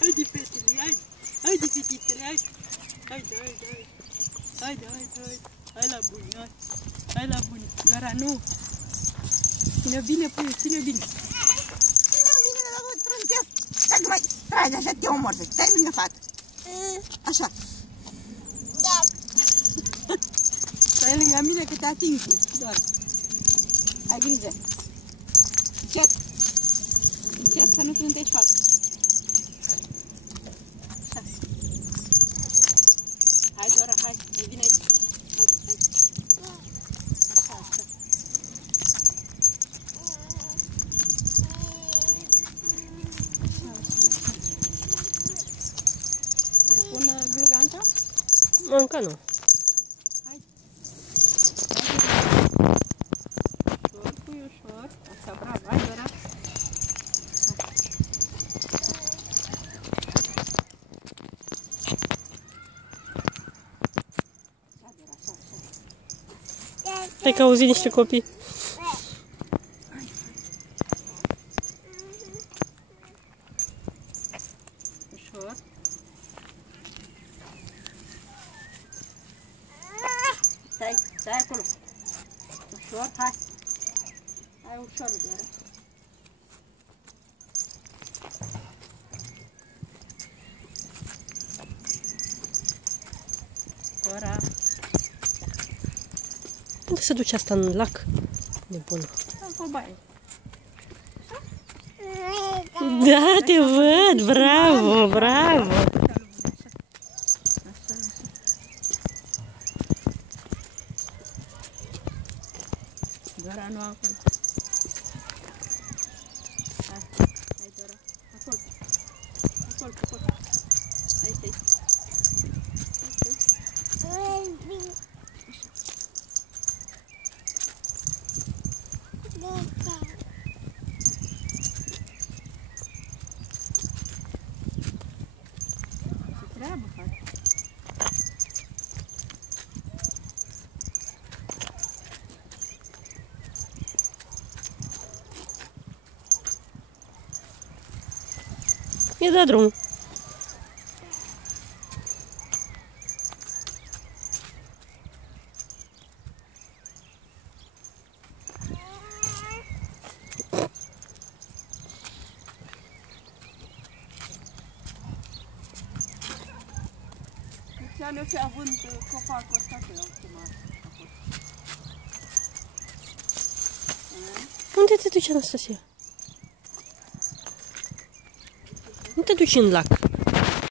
Haide, fetele, haide. Haide, fetițele, haide. Haide, haide, haide. Haide, haide, haide. Hai la buni, hai. Hai la buni. Dora, nu. Ține bine, pui, ține bine. Ține bine, dar nu trântesc. Stai că mai tragi așa, te omor. Stai lângă fată. Așa. Da. Stai lângă mine că te atingi, doar. Ai grijă. Încet. Încet să nu trântești fată. Așa. Hai, Dora, hai. Hai, vine aici. Hai, hai. Așa, așa. Îți pun gluga în cap? Încă nu. Hai. Ușor, pui ușor. Așa, bravo. Hai, Dora. Hai că auzi niște copii. Ușor. Stai, stai acolo. Ușor, hai. Hai ușor, Dora. Dora. Unde se duce asta în lac? Nebună. Pe baie. Da, te văd! Bravo, bravo! Dora, nu acolo. Hai, hai, Dora. Acolo. Acolo, acolo. Hai, stai. Ce treabă faci? Mi-a dat drum. Ce nu fi având copacul ăsta pe ultima. Unde te duci, Anastasia? Nu te duci în lac.